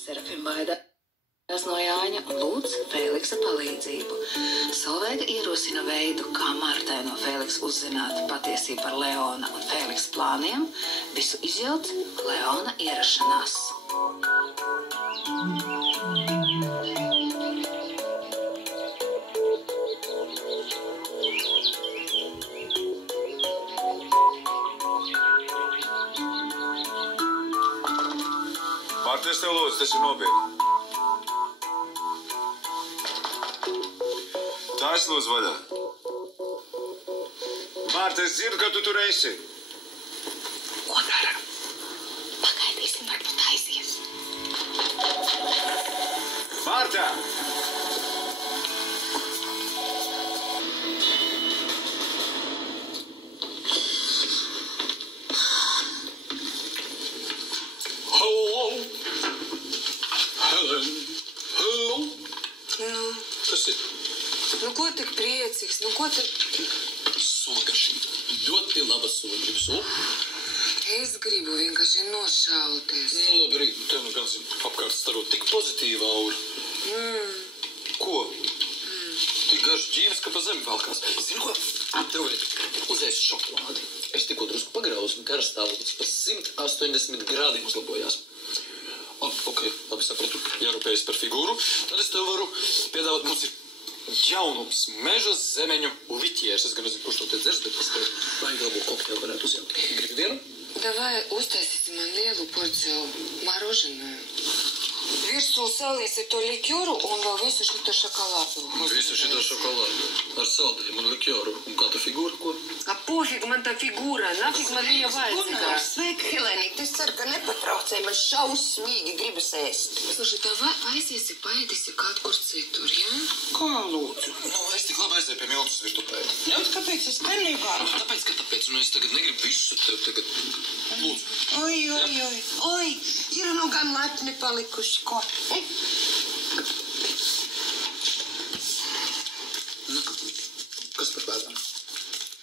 Serafim baidās no Jāņa un lūdz Fēliksa palīdzību. Solveiga ierosina veidu, kā Martai no Fēliksa uzzināt patiesību par Leona un Fēliksa plāniem, visu izjauc Leona ierašanās. Mārta, es tev lūdzu, tas ir nopietni. Tā es lūdzu vaļā. Mārta, es dzirdu, ka tu tur esi. Ko dara? Pagaidīsim, varbūt aizies. Mārta! Nu, ko tik priecīgs? Nu, ko tik... Sula garšīga. Ļoti laba sula. Gribu sulu? Es gribu vienkārši nošauties. Nu, labi, Rīt, tev nu gan apkārt starot tik pozitīva aura. Ko? Tik garš ģīnes, ka pa zemi valkās. Zini ko? Tev vajag uzēst šokolādi. Es tikko drusku pagrauzu un garstāvoklis pa 180 grādiem uzlabojās. Ok, labi sapratu. Jārūpējas par figūru. Tad es tev varu piedāvāt, mums ir jaunums, meža zemeņu liķieris. Es gan nezinu, kurš to te dzers, bet es tev baigi labo kokteili varētu uzjaukt. Gribi vienu? Davai uztaisīsi man lielu porciju marožanu. Virsū salīsi to likjoru un vēl visu šito šokolādu. Visu šito šokolādu. Ar saldējumu un likjoru. Un kā ta figūra, ko? A pofig man tā figūra. Nafig man viņa vajadzīgā. Sveika, Helenīte. Es ceru, ka nepatraucēji. Man šausmīgi gribas ēst. Sluši, davai aiziesi paēdisi kaut kur citur, ja? Kā lūdzu? Nu, es tik labi aizēju pie Miltas virtupēdi. Jā, kāpēc es te nevaru? Tāpēc, ka tāpēc. Un es tagad negribu visu tev tagad. Lūdzu. Oi, ir nu gan lepni palikuši, ko? Nu, kas par bēdām?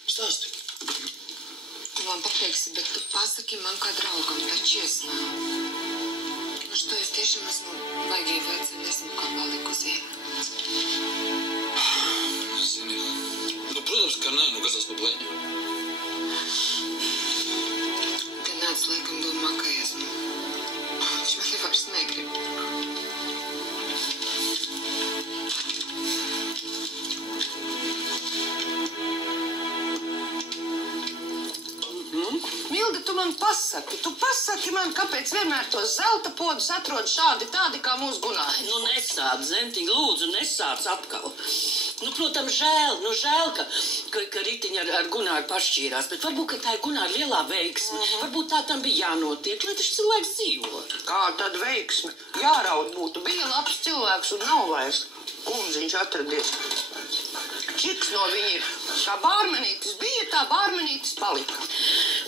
Stāsti. Tu man pateiksi, bet tu pasaki man kā draugam, tā česnā. Nu, što es tiešām esmu baigīgi veca, nesmu kā palikusi. Zini, nu, protams, ka nē, nu, kas esmu blēņā. Te nāc laikam domā, ka esmu. Viņš man vairs negrib. Milda, tu man pasaki man, kāpēc vienmēr tos zelta podus atrod šādi tādi kā mūsu Gunāri. Nu, nesāc, Zentiņ, lūdzu, nesāc atkal. Nu, protams, žēl, ka Ritiņa ar Gunāru pašķīrās, bet varbūt, ka tā ir Gunāra lielā veiksme. Varbūt tā tam bija jānotiek, lai taču cilvēks dzīvo. Kā tad veiksme? Jāraud būtu. Bija labs cilvēks un nav vairs. Kundziņš atradies. Čiks no viņa ir. Kā bārmenītis bija, tā bārmenītis palika.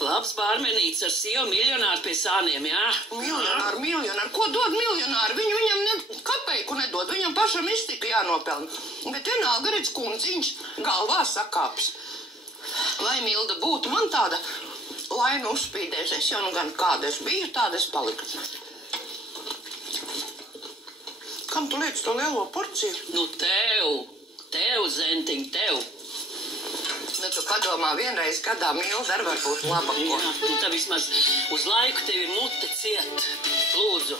Labs bārmenīts ar sievu miljonāru pie sāniem, jā? Miljonāru. Ko dod miljonāru? Viņam kapeiku nedod. Viņam pašam iztika jānopelna. Bet vienalga redz kundziņš galvā sakāps. Lai Milda būtu man tāda laina uzspīdēs. Es jau nu gan kāda es biju, tāda es paliku. Kam tu liec to lielo porciju? Nu, tev, Zentiņ, tev. Nu, tu padomā, vienreiz gadā Milda ar var būt laba. Jā, nu, tā vismaz uz laiku tev ir mute ciet. Lūdzu.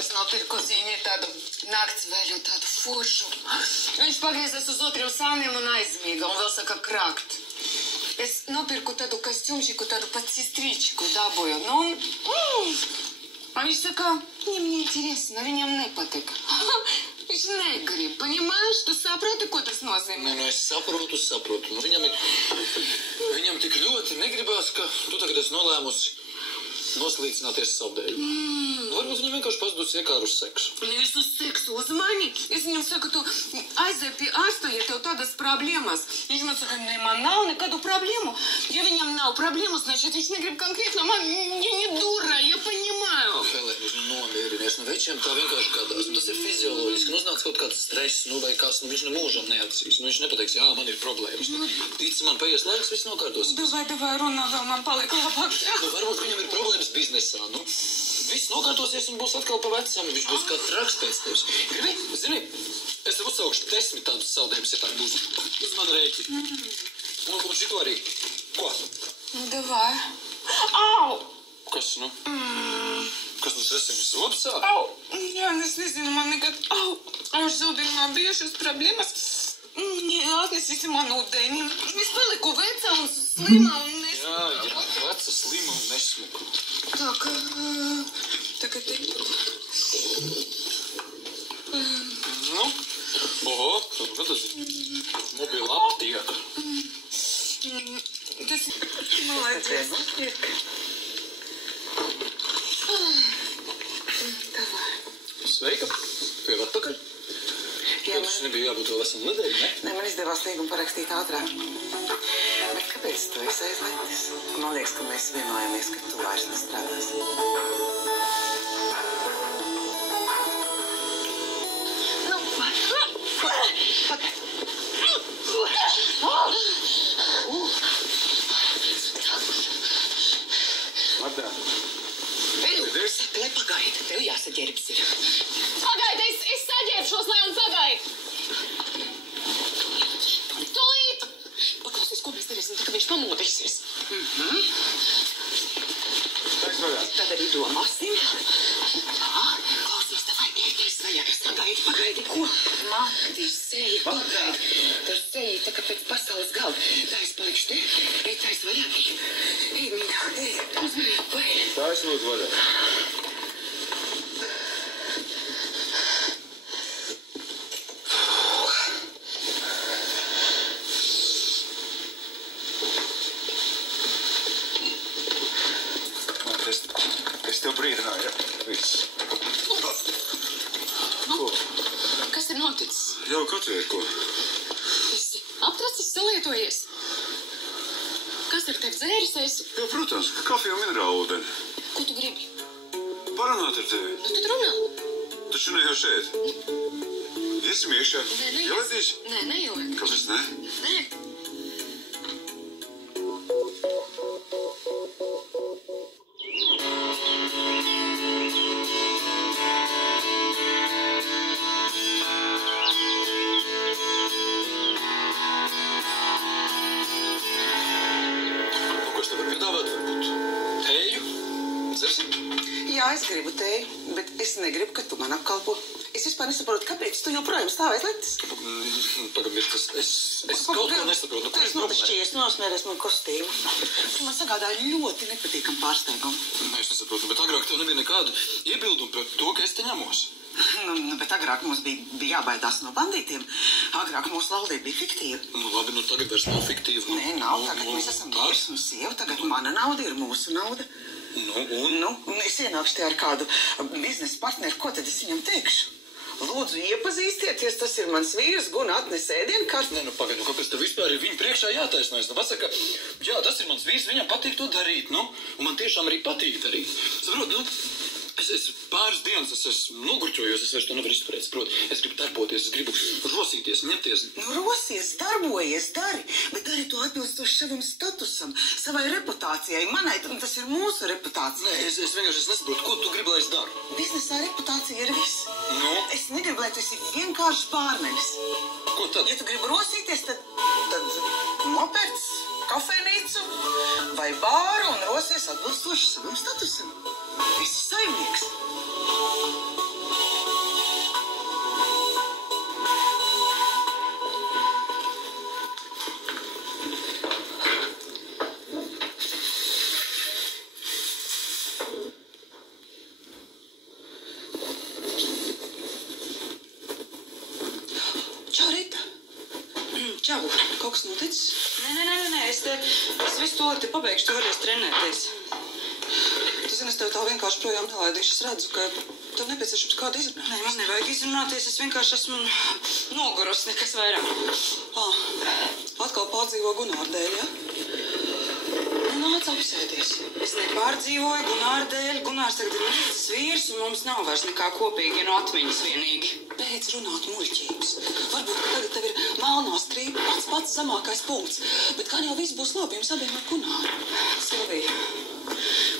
Es nopirku zīmi tādu naktsvēļu, tādu foršu. Viņš pagriezās uz otriem sāniem un aizmīga, un vēl saka krakt. Es nopirku tādu kostюмчику, tādu pat sestričku dabūju. А viņš saka, viņam neinteresna, viņam nepatīk. Viņš negrib, понимаешь? Tu saproti, ko tas nozīmē? Nu, es saprotu. Nu, viņam tik ļoti negribās, ka tu tagad esi nolēmusi noslīcināties saldēju. Varbūt viņam vienkārši pazudus iekāru uz seksu. Nevis uz seksu, uz mani. Es viņam saku, tu aizēj pie ārsta, ja tev tādas problēmas. Viņš man saka, ne, man nav nekādu problēmu. Ja viņam nav problēmu, значит, viņš negrib konkrētno. Man, я не дура, я понимаю. Helēni, nomierinies. Nu, večiem tā vienkārši gadās. Tas ir fizioloģiski. Loģiski, ka uznāc kaut kāds stress, vai kas, viņš nemūžam neatsīs. Viņš nepateiks, jā, man ir problēmas. Tici man, paies laiks, viss nokārtos. Davai runā, vēl man palika labāk. Varbūt viņam ir problēmas biznesā, Viss nokārtosies un būs atkal pa vecam. Viņš būs kā traks pēc tevis. Gribi? Zini, es tev uzsaukšu 10 tādus saldējumus, ja tā būs. Uz man rēķi. Un šito arī. Ko? Davai. Au! Kas, Kas tas esi? Zobs sāp? Au! Jā, es nezinu, man nekad... Au! Ar zobiem man bijušas problēmas. Atnesīsi man ūdeni. Es paliku vecā un slima un nesmuka. Jā, veca, slima un nesmuka. Так, tagad ir... Oho, kas tas ir? Mobila aptieka. Tas молодец. Davai. Sveika, tu jau atpakaļ? Tas nebija jābūt vēl esam nedēļu, ne? Nē, man izdevās līgumu parakstīt ātrāk. Bet kāpēc tu esi aizlaitis? Man liekas, ka mēs vienojamies, ka tu vairs nestrādāsi. Martā. Saka, lai pagaida, tev jāsaģērbs ir. Pagaidi, es saģērbšos, lai un pagaidi. Tūlīt! Paklausies, ko mēs darīsim, tā, ka viņš pamodīsies. Taisa vaļā. Tad arī domāsim. Tā, klausies, davai, ēties vaļā. Pagaidi. Ko? Mati, seja, pagaidi. Tā seja, tā kā pēc pasaules galda. Tā es palikšu te. Ej, taisa vaļā. Ej, mīļā, ej. Uzmanīgi, vai? Taisa lūdzu vaļā. Es tev brīdināju, ja? Viss. Ko? Kas ir noticis? Jau katvēr ko? Esi aptracis, salietojies. Kas ir tev dzēris? Jā, protams, kafiju un minerālu ūdeni. Ko tu gribi? Parunāt ar tevi. Nu, tad runā. Taču ne jau šeit. Iesim iekšā. Nē, Ievedīši? Nē, nejaukt. Kāpēc ne? Nē. Ko es tev varu piedāvāt, varbūt? Teju? Dzersi? Jā, es gribu teju, bet es negribu, ka tu man apkalpo. Es vispār nesaprotu, kāpēc tu joprojām stāv aiz letes. Pagaid, es kaut ko nesaprotu. Kur Es notašķies, nosmēries man kostīmu. Tu man sagādāji ļoti nepatīkam pārsteigumu. Es nesaprotu, bet agrāk tev nebija nekādu iebildumu pret to, ka es te ņemos. Bet agrāk mums bija jābaidās no bandītiem. Agrāk mūsu laulība bija fiktīva. Labi, tagad vairs nav fiktīva. Nē, nav. Tagad mēs esam vīrs un sieva. Tagad mana nauda ir mūsu nauda. Un es ienākšu te ar kādu biznesa partneri. Ko tad es viņam teikšu? Lūdzu, iepazīstieties, tas ir mans vīrs, Guna atnes ēdienkārt. Nē, pagaid, kāpēc tev vispār ir viņa priekšā jātaisnojas? Pasaka, jā, tas ir mans vīrs, viņam patīk to darīt, un man tiešām arī patīk darīt. Saprot, es pāris dienas esmu nogurķojos, es vairs to nevaru izturēt, saprot. Es gribu darboties, es gribu rosīties, ņemties. Rosies, darbojies, dari, bet dari to atbilstoši savam statusam, savai reputācijai. Manai, tas ir mūsu reputācija. Nē, es vienkārši nesaprotu, ko tu gribi, lai es daru. Biznesā reputācija ir viss. Nu? Es negribu, lai tu esi vienkārši bārmenis. Ko tad? Ja tu gribi rosīties, tad nopērc kafejnīcu vai bāru un rosies atbilstoši savam statusam. Esi saimnieks. Čau, Rita. Čau, kaut kas noticis? Nē, es visu to te pabeigšu, tu varēsi trenēties. Tu zini, es tev tā vienkārši projām nelaidīšu. Es redzu, ka tev nepieciešams kādu izrunāt. Nē, man nevajag izrunāties, es vienkārši esmu nogurusi, nekas vairāk. Atkal pārdzīvo Gunāra dēļ, ja? Nu, nāc apsēdies. Es nepārdzīvoju Gunāra dēļ. Gunārs tagad ir mīļas vīrs, un mums nav vairs nekā kopīgi, ja no atmiņas vienīgi. Bet beidz runāt muļķības. Varbūt, ka tagad tev ir melnā strīpa pats zemākais punkts, bet kā jau viss būs labi jums abiem ar Gunāru. Silvija,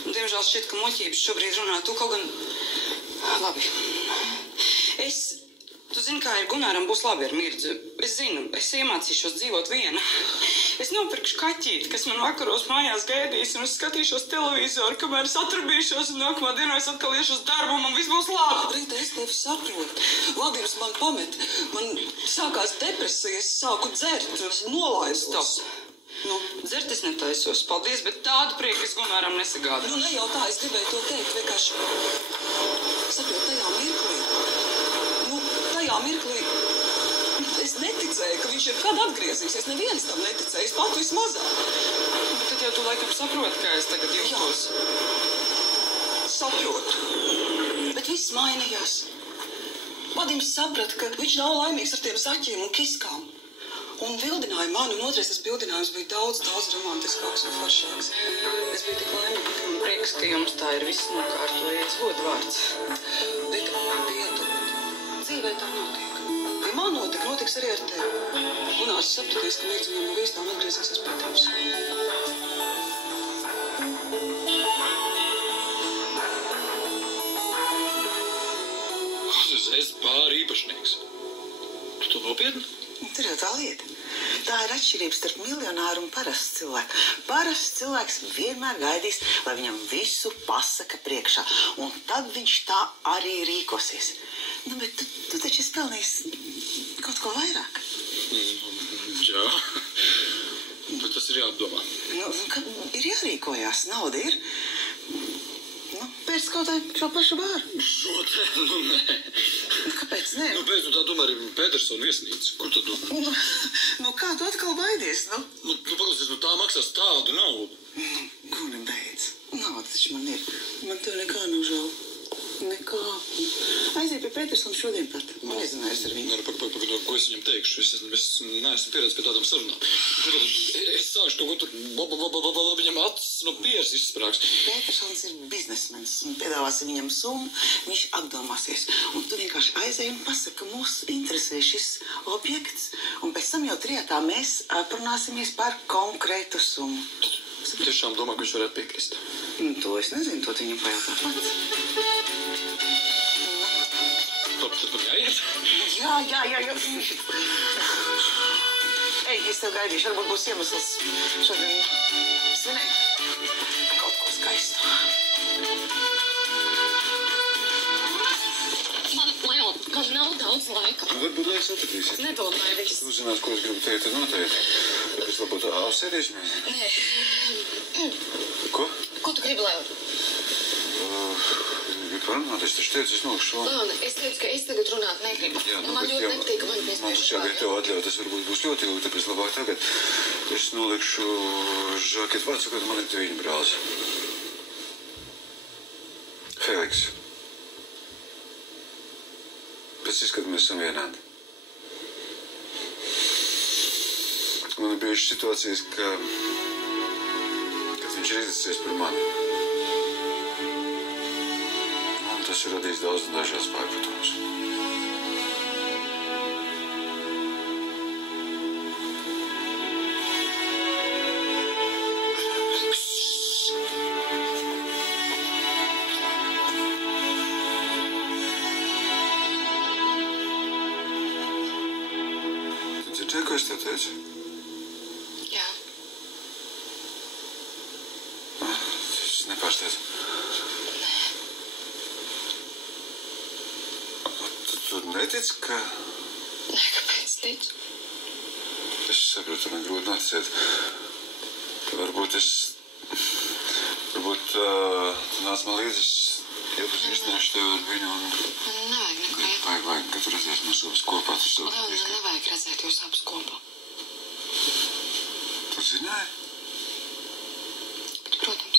diemžēl šķiet, ka muļķības šobrīd runā tu kaut gan... Labi. Tu zini, kā ir Gunāram būs labi ar Mirdzi. Es zinu, es iemācīšos dzīvot viena. Es nopirkšu kaķīti, kas man vakaros mājās gaidīs, un es skatīšos televizoru, kamēr es atrabīšos, un nākamā dienā es atkal iešu uz darbu, un man viss būs labi. Rīta, es tevi saprotu. Vladimirs man pamet. Man sākās depresija, es sāku dzert, nolaistos. Nu, dzert es netaisos. Paldies, bet tādu prieku es Gunāram nesagādu. Nu, ne jau tā, es gribēju to teikt, vienkārši... Saprot, tajā mirklī es neticēju, ka viņš ir kad atgriezīsies. Neviens tam neticēja, es pat vismazāk. Bet tad jau tu laikam saproti, kā es tagad jūtos. Saprotu. Bet viss mainījās. Vadims saprata, ka viņš nav laimīgs ar tiem zaķiem un kiskām. Un vildināja mani, un otrais tas bildinājums bija daudz romantiskāks un foršāks. Es biju tik laimīga. Man prieks, ka jums tā ir viss nokārtojies. Godvārds. Bet piedod. Dzīvē tā notiek. Ja man notiks arī ar tevi. Gunārs sapratīs, ka Mirdzi viņam no vīstām atgriezīsies pie tavs. Es pāri īpašnieks. Tu to nopietni? Tur jau tā lieta. Tā ir atšķirība starp miljonāru un parastu cilvēku. Parasts cilvēks vienmēr gaidīs, lai viņam visu pasaka priekšā. Un tad viņš tā arī rīkosies. Nu, bet tu taču esi pelnījis kaut ko vairāk. Jā. Bet tas ir jāapdomā. Nu, ir jārīkojās. Nauda ir. Nu, pēc kaut kā šo pašu bāru. Šo te? Nu, nē. Kāpēc nē? Nu, pēc tā tomēr ir Petersona viesnīca. Kur tad tu? Nu, kā tu atkal baidies, nu? Nu, paklausies, nu tā maksās tādu naudu. Guni, beidz. Nauda taču man ir. Man tev nekā nav žēl. Nekā. Aiziet pie Petersona šodien pat. Man nezinājās ar viņu. Nē, pagaid, ko es viņam teikšu? Es neesmu pieredzis pie tādām sarunām. Es sākšu kaut ko tur, viņam acis no pieres izsprāgs. Petersons ir biznesmens un piedāvāsim viņam summu, viņš apdomāsies. Un tu vienkārši aizēji un pasaka, ka mūs interesē šis objekts. Un pēc tam jau trijātā mēs aprunāsimies par konkrētu summu. Tiešām domā, ka viņš varētu piekrist. To es nezinu, to viņam pajautā pats. Tad man jāiet? Jā. Ej, es tev gaidīšu, varbūt būs iemesls šodien svinēt kaut ko skaistu. Man nav daudz laika. Varbūt laiks atradīsies. Nedomāju viss. Tu zinās, ko es gribu teikt, tad noteikti. Bet es labot apsēdīsimies. Nē. Ko? Ko tu gribi, Leo? Parunāt, es taču teicu, es nokšu. Es teicu, ka es tagad runāt negribu. Jā, Man ļoti nepatīk, ka man Man piespiež taču jāgaid tev atļaut, tas varbūt būs ļoti ilgi, tāpēc labāk tagad. Es nolikšu žaketu vārdu, sakot, man ir te viņa brālis. Feliks. Pēc izskatu mēs esam vienādi. Man ir bijušas situācijas, kad viņš ir izdecies par mani. Tas ir radījis daudz un dažādas pārpratums. Tu dzirdēji, ko es tev teicu? Jā. Tas nepārsteidz. Tu netici, ka... Nē, kāpēc ticu? Es saprotu, man grūti noticēt. Varbūt tu nāc man līdzi, es iepazīstināšu tevi ar viņu un... Man nevajag neko iet. Vajag, kad tu redzēsi mūs abas kopā, tas tev... Man nevajag redzēt jūs abas kopā. Tu zināji? Bet, protams.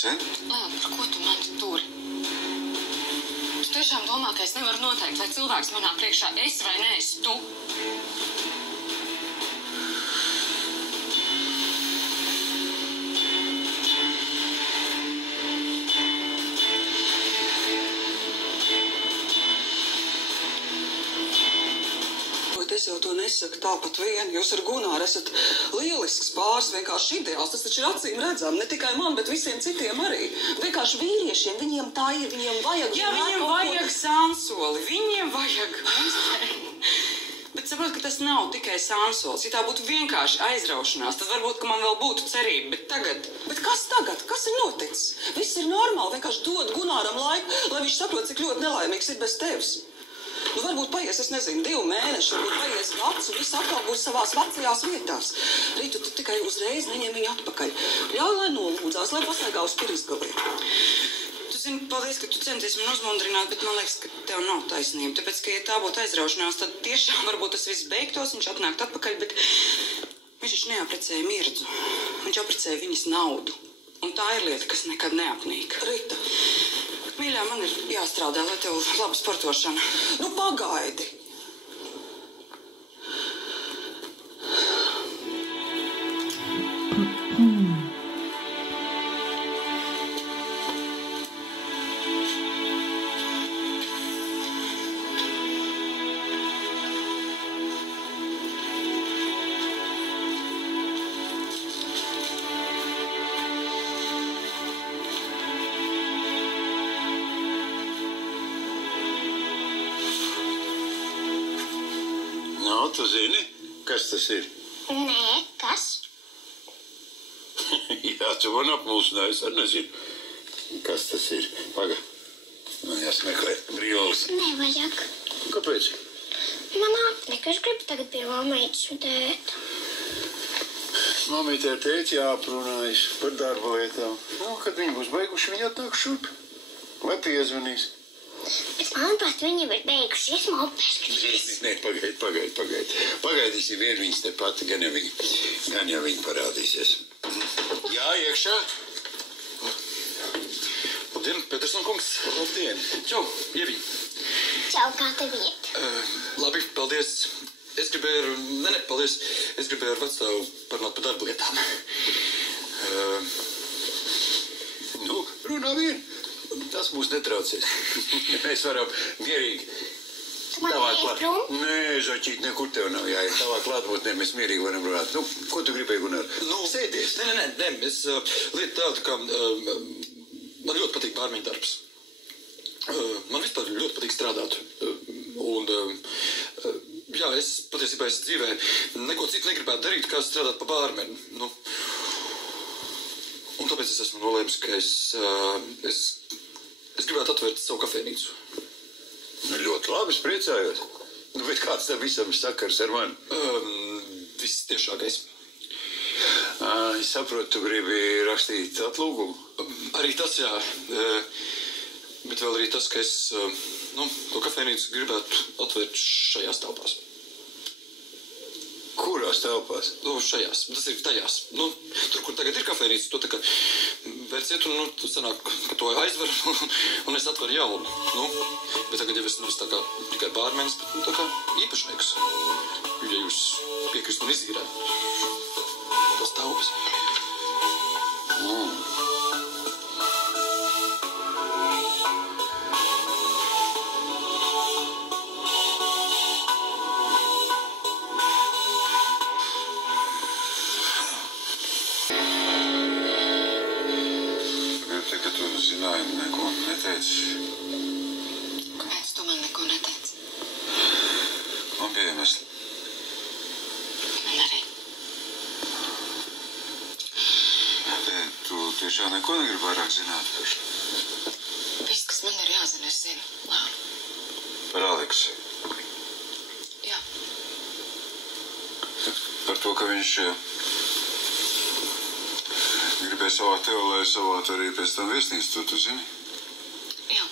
Sen? Leon, par ko tu mani turi? Tu tiešām domā, ka es nevaru noteikt, vai cilvēks manā priekšā es vai neesi tu? to nesaka tāpat vien. Jūs ar Gunāru esat lielisks pāris, vienkārši ideāls. Tas taču ir acīm redzam, ne tikai man, bet visiem citiem arī. Vienkārši vīriešiem, viņiem tā ir, viņiem vajag. Jā, viņiem vajag sansoli, viņiem vajag. Bet saprot, ka tas nav tikai sansols. Ja tā būtu vienkārši aizraušanās, tad varbūt, ka man vēl būtu cerība. Bet tagad? Bet kas tagad? Kas ir noticis? Viss ir normāli, vienkārši dod Gunāram laiku, lai viņš saprot, cik ļoti nelaimīgs ir bez tevis. Nu, varbūt paies, es nezinu, 2 mēneši, varbūt paies gads, un viss atkal būs savās vecajās vietās. Rīt tu tikai uzreiz neņem viņu atpakaļ. Ļauj, lai nolūdzās, lai pastaigā uz pirmsgalī. Tu zini, paldies, ka tu centies man uzmundrināt, bet man liekas, ka tev nav taisnība. Tāpēc, ka, ja tā būtu aizraušanās, tad tiešām varbūt tas viss beigtos, viņš atnākt atpakaļ, bet viņš taču neaprecēja Mirdzu. Viņš aprecēja viņas naudu. Un tā ir lieta, kas nekad neapnīk. Rita, Mīļā, man ir jāstrādā, lai tev laba sportošana. nu pagaidi. Tu zini, kas tas ir? Nē, kas? Jā, tu man apmulsināji, es arī nezinu, kas tas ir. Paga, man jāsmeklē brīvs. Nevajag. Kāpēc? Man apnika, es gribu tagad pie mamītes un tēta. Mamīte ar tēti jāaprunājas par darba lietām. Nu, kad viņi būs beiguši, viņi atnāk šurp. Vai piezvanīs? Bet, manuprāt, viņi jau ir beiguši. Es mopēs gribēs. Nē, pagaidīsim vien viņas te pati, gan jau viņi parādīsies. Jā, iekšā. Labdien, Peterson kungs. Labdien. Čau, Ievi. Čau, kā tev iet? Labi, paldies. Paldies. Es gribēju ar vecstāvu parunāt par darba lietām. Nu, runā vien. Tas mūs netraucēs. Mēs varam mierīgi. Tu man iet prom? Nē, Žaķīt, nekur tev nav jāiet. Tavā klātbūtnē mēs mierīgi varam runāt. Nu, ko tu gribēji, Gunār? Nu, sēdies. Nē, es lieta tāda, ka man ļoti patīk pārmaiņu darbs. Man vispār ļoti patīk strādāt. Un, jā, es patiesībā dzīvē neko citu negribētu darīt, kā strādāt pa bārmeni. Nu, un tāpēc es esmu nolēmis, ka es gribētu atvērt savu kafejnīcu. Nu, ļoti labi, es priecājos. Nu, bet kāds tam visam sakars ar mani? Viss tiešākais. Es saprotu, tu gribi rakstīt atlūgumu? Arī tas, jā. Bet vēl arī tas, ka es to kafejnīcu gribētu atvērt šajās telpās. Kurās telpās? Nu, šajās. Tas ir tajās. Nu, tur, kur tagad ir kafejnīca, to tā kā vērciet un sanāk, ka to aizver un es atveru jaunu. Nu, bet tagad jau es nevis tā kā tikai bārmenis, bet tā kā īpašnieks. Ja jūs piekrist un izīrēt tās telpas. Zināju, neko neteici. Kāpēc tu man neko neteici? Man bija iemesli. Man arī. Tu tiešām neko negribi vairāk zināt? Viss, kas man ir jāzina, es zinu, Leon. Par Aleksu? Jā. Par to, ka viņš gribēja savāt tev, lai savātu arī pēc tam viesnīcu, tu zini? Jā,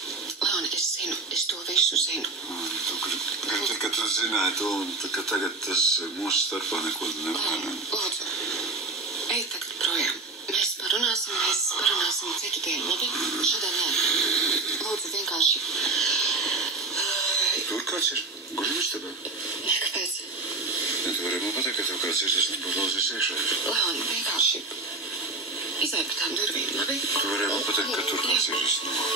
Leon, es zinu, es to visu zinu. Tu gribi, ka tu zināji to, un ka tagad tas mūsu starpā neko nemaina. Lūdzu, ej tagad projām. Mēs parunāsim citu dienu, labi? Šodien nē. Lūdzu, vienkārši. Tur kāds ir? Kurš ir tev? Nē, kāpēc? Ja tu vari man pateikt, ka tev kāds ir, es nebūtu lauzies iekšā. Leon, vienkārši. Izēj par tām durvīm, labi? Tu vari man pateikt, ka tur kāds ir, es nebūtu.